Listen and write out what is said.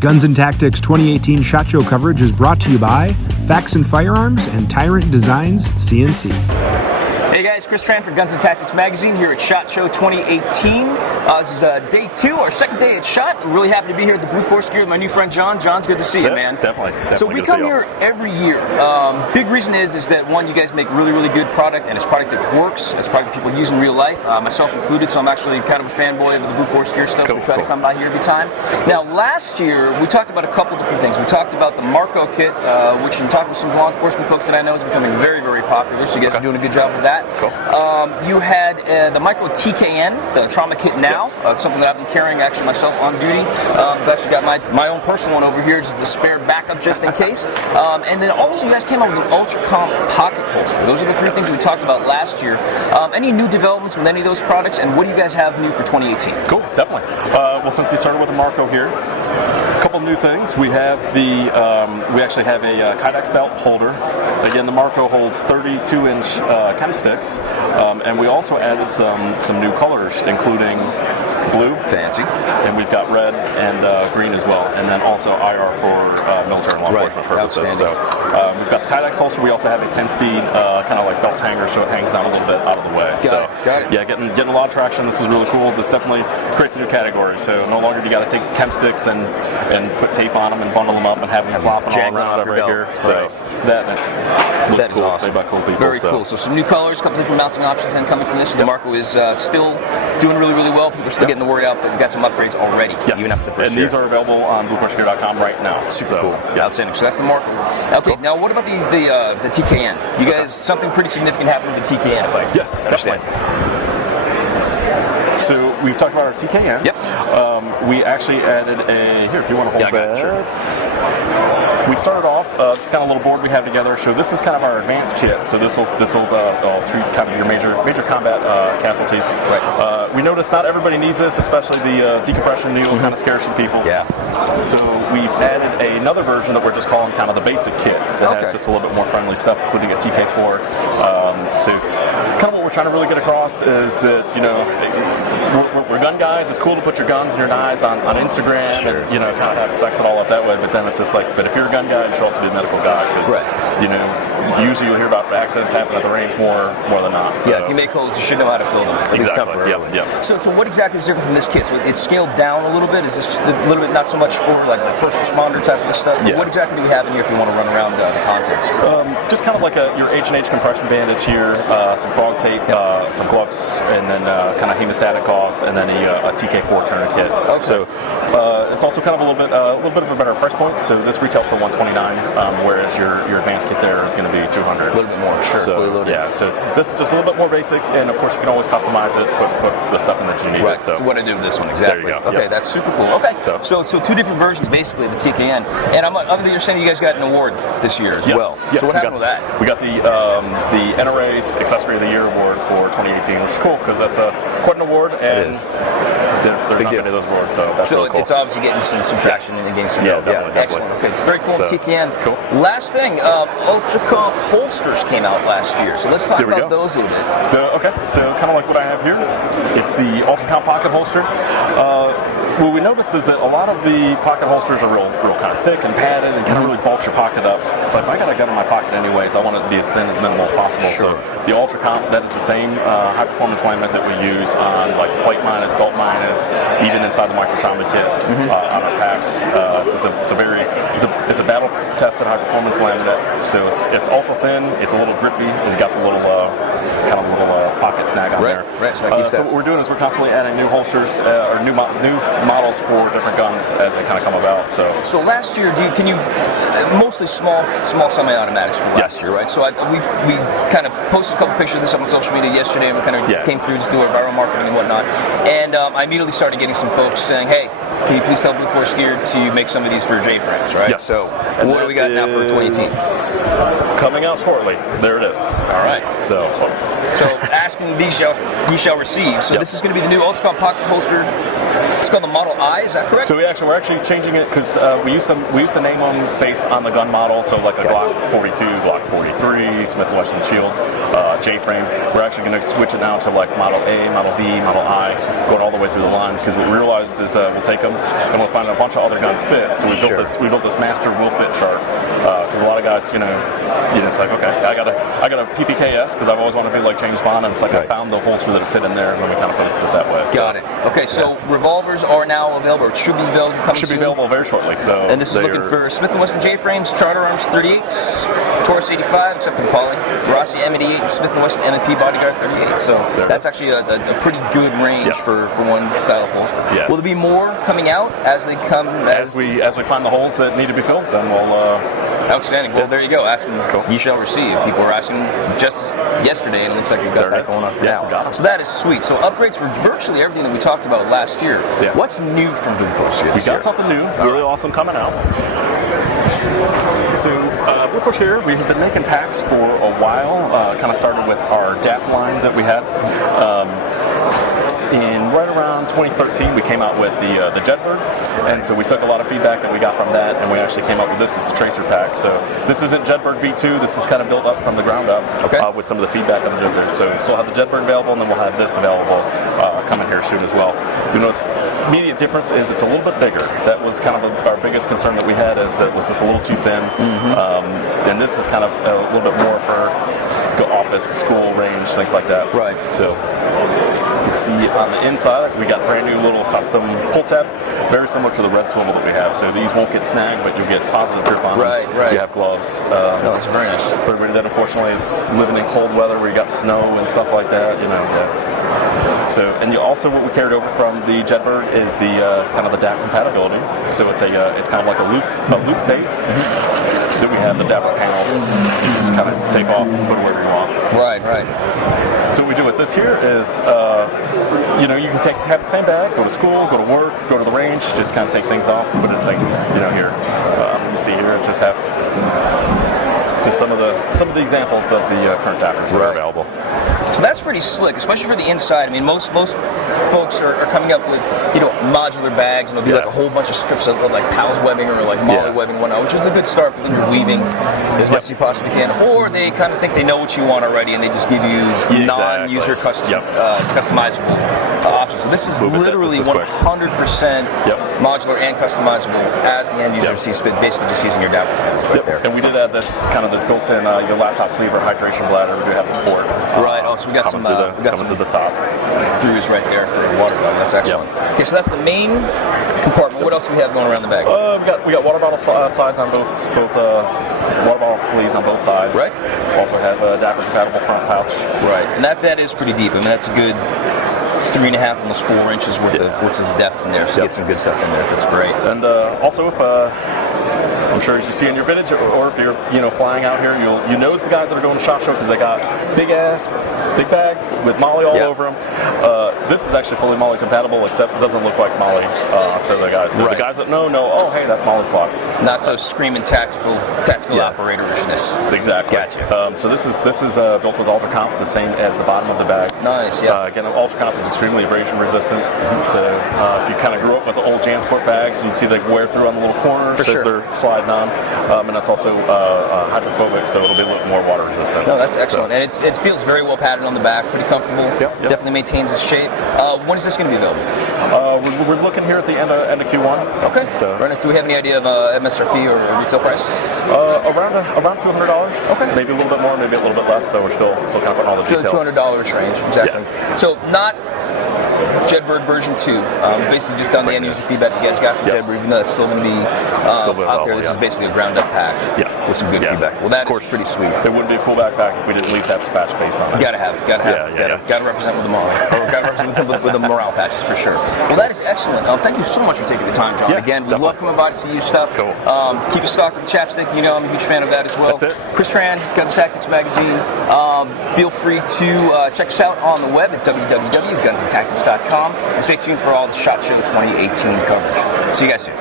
Guns and Tactics 2018 SHOT Show coverage is brought to you by Facts and Firearms and Tyrant Designs CNC. Hey guys, Chris Tran for Guns and Tactics Magazine here at SHOT Show 2018. This is day 2, our second day at SHOT. I'm really happy to be here at the Blue Force gear with my new friend John. John's good to see you, man. Definitely. So we come here every year. Big reason is that one, you guys make really good product, and it's product that works. It's product people use in real life, myself included. So I'm actually kind of a fanboy of the Blue Force gear stuff. So we try to come by here every time. Now, last year we talked about a couple different things. We talked about the Marko kit, which in talking to some law enforcement folks that I know is becoming very popular. So you guys are doing a good job with that. Cool. You had the Marko TKN, the trauma kit now. It's something that I've been carrying actually myself on duty. I've actually got my own personal one over here, just a spare backup just in case. And then also you guys came up with an Ultra Comp pocket holster. Those are the 3 things that we talked about last year. Any new developments with any of those products, and what do you guys have new for 2018? Cool, definitely. Well, since you started with the Marko here, a couple new things. We have we actually have a Kydex belt holder. Again, the Marko holds 32-inch chem sticks, and we also added some new colors, including blue, fancy, and we've got red and green as well, and then also IR for military and law enforcement purposes. So we've got the Kydex holster. We also have a 10-speed kind of like belt hanger, so it hangs down a little bit out of the way. Got it. Yeah, getting a lot of traction. This is really cool. This definitely creates a new category. So no longer do you got to take chem sticks and put tape on them and bundle them up and have them flopping all around right here. So that looks cool. Awesome. By cool people. Very cool. So some new colors, a couple different mounting options then coming from this. So the Marko is still doing really well. People are still getting the word out that we've got some upgrades already. Yes. Even after the first and these are available on blueforcegear.com right now. Super cool. Yeah. Outstanding. So that's the Marko. Okay, now what about the TKN? You guys, something pretty significant happened with the TKN, if I understand. Definitely. So we've talked about our TKN. Yep. We actually added here, if you want to hold that. Sure. We started off just kind of a little board we have together. So this is kind of our advanced kit. So this will treat kind of your major combat casualties. Right. We noticed not everybody needs this, especially the decompression needle kind of scares some people. Yeah. So we've added another version that we're just calling kind of the basic kit that has just a little bit more friendly stuff, including a TK4. So kind of what we're trying to really get across is that, you know, we're gun guys. It's cool to put your guns and your knives on Instagram and, you know, kind of have sex it all up that way. But then it's just like, but if you're a gun guy, you should also be a medical guy because, you know, usually you'll hear about accidents happen at the range more than not. So. Yeah, if you make holes, you should know how to fill them. Exactly. Yeah. So what exactly is different from this kit? So it's scaled down a little bit. Is this a little bit not so much for like the first responder type of stuff? Yeah. What exactly do we have in here if you want to run around the contents? Just kind of like your H&H compression bandage here, some frog tape, some gloves, and then kind of hemostatic gauze, and then a TK4 tourniquet. Okay. So it's also kind of a little bit of a better price point. So this retails for $129, whereas your advanced kit there is going to be $200. A little bit more, sure. So, fully loaded. Yeah. So this is just a little bit more basic, and of course you can always customize it, put the stuff in that you need. Right. So what I do with this one exactly. There you go. Okay, that's super cool. Okay. So 2 different versions basically of the TKN, and I'm understanding you guys got an award this year as well. Yes. So what happened with that? We got the NRA's Accessory of the Year award for 2018, which is cool because that's quite an award, and it is. There's not many of those awards, so that's really cool. It's obviously getting some traction and getting some definitely. Excellent. Okay, very cool. TKN. Cool. Last thing, Ultra Comp holsters came out last year, so let's talk about those a little bit. Okay, so kind of like what I have here, it's the Ultra Comp pocket holster. What we noticed is that a lot of the pocket holsters are real kind of thick and padded and kind of really bulks your pocket up. It's like, if I got a gun in my pocket anyways, I want it to be as thin as minimal as possible. Sure. So the Ultra Comp, that is the same high performance alignment that we use on like the plate minus, belt minus, even inside the micro trauma kit on our packs. It's a battle tested high performance laminate. So it's ultra thin, it's a little grippy, and it's got the little kind of pocket snag on there. Right. So what we're doing is we're constantly adding new holsters or new models for different guns as they kind of come about. So last year, can you mostly small semi-automatics for last year, right? So we kind of posted a couple pictures of this up on social media yesterday, and we kind of came through to do our viral marketing and whatnot. And I immediately started getting some folks saying, "Hey, can you please tell Blue Force Gear to make some of these for J friends?" Right? Yes. So what do we got now for 2018? Coming out shortly. There it is. All right. So. So asking, we shall receive. So this is going to be the new Ultracom pocket holster. It's called the Model I, is that correct? So we're actually changing it because we used to name them based on the gun model. So like a Glock 42, Glock 43, Smith & Wesson Shield, J-frame. We're actually going to switch it now to like Model A, Model B, Model I, going all the way through the line. Because what we realized is we'll take them and we'll find a bunch of other guns fit. So we built this master will fit chart. Because a lot of guys, it's like, okay, I got a PPKS because I've always wanted to be like James Bond, and it's like I found the holster that fit in there, and then we kind of posted it that way. Got it. Okay, so revolvers are now available, or should be available coming soon? Should be available very shortly. So, and this is looking for Smith & Wesson J-frames, Charter Arms 38s, Taurus 85, except for the poly, Rossi M88, and Smith & Wesson M&P Bodyguard 38. So that's actually a pretty good range for one style of holster. Yeah. Will there be more coming out as they come? As we find the holes that need to be filled, then we'll. Outstanding. Well, there you go. Asking, you shall receive. People were asking just yesterday, and it looks like we've got that going on now. So that is sweet. So upgrades for virtually everything that we talked about last year. Yeah. What's new from Boom Force here? We got something new, really awesome coming out. So, Boom Force here, we have been making packs for a while. Kind of started with our DAP line that we had. In right around 2013, we came out with the Jetbird, and so we took a lot of feedback that we got from that, and we actually came up with this as the Tracer pack. So this isn't Jetbird V2. This is kind of built up from the ground up with some of the feedback on the Jetbird. So we'll still have the Jetbird available, and then we'll have this available coming here soon as well. You notice immediate difference is it's a little bit bigger. That was kind of our biggest concern that we had, is that it was just a little too thin. And this is kind of a little bit more for office, school range, things like that. Right. So you can see on the inside, we got brand new little custom pull tabs, very similar to the red swivel that we have. So these won't get snagged, but you'll get positive grip on them. Right. You have gloves. No, it's very nice. For everybody that unfortunately is living in cold weather where you got snow and stuff like that, So, and you also, what we carried over from the Jetbird is the kind of the DAP compatibility. So it's it's kind of like a loop base. Then we have the Dapper panels. You just kind of take off and put it wherever you want. Right. So what we do with this here is, you can have the same bag, go to school, go to work, go to the range, just kind of take things off and put in things, here. You see here, just have just some of the examples of the current Dappers that are available. So that's pretty slick, especially for the inside. I mean, most folks are coming up with modular bags, and it'll be like a whole bunch of strips of like Powell's webbing or like Molly webbing and whatnot, which is a good start. But then you're weaving as much as you possibly can, or they kind of think they know what you want already, and they just give you non-user customizable options. So this is literally 100% modular and customizable as the end user sees fit. Basically, just using your Dapper panels right there. And we did add this built-in your laptop sleeve or hydration bladder. We do have the port. Right. Oh, so we got some to the top. Throughs right there for the water bottle. That's excellent. Okay, so that's the main compartment. What else do we have going around the bag? We got water bottle sides on both water bottle sleeves on both sides. Right. We also have a Dapper compatible front pouch. Right. And that is pretty deep. I mean, that's a good 3.5, almost 4 inches worth of depth in there. So you get some good stuff in there. That's great. And also, if I'm sure as you see in your vintage, or if you're flying out here, you notice the guys that are going to SHOT Show because they got big bags with Molly all over them. This is actually fully Molly compatible, except it doesn't look like Molly to the guys. So the guys that know, oh hey, that's Molly slots. Not so screaming tactical operator-ishness. Exactly. Gotcha. So this is built with Ultracomp, the same as the bottom of the bag. Nice. Yeah. Again, Ultracomp is extremely abrasion resistant. So if you kind of grew up with the old Jansport bags, you'd see they wear through on the little corners as they're sliding on. And that's also hydrophobic, so it'll be a little more water resistant. No, that's excellent. And it feels very well padded on the back, pretty comfortable. Definitely maintains its shape. When is this going to be available? We're looking here at the end of Q1. Okay. So, do we have any idea of MSRP or retail price? Around $200. Okay. Maybe a little bit more, maybe a little bit less. So we're still kind of putting all the details. $200 range, exactly. Yeah. So not Jetbird version 2. Basically just on the end user feedback you guys got from Jetbird, even though it's still going to be out there. This is basically a ground up pack with some good feedback. Well, that is pretty sweet. It wouldn't be a cool backpack if we didn't at least have splash base on it. Gotta represent with the morale, or gotta represent with the morale patches for sure. Well, that is excellent. Thank you so much for taking the time, John. Again, we love coming by to see your stuff. Cool. Keep it stocked with the chapstick. I'm a huge fan of that as well. That's it. Chris Tran, Guns Tactics Magazine. Feel free to check us out on the web at www.gunsandtactics.com, and stay tuned for all the SHOT Show 2018 coverage. See you guys soon.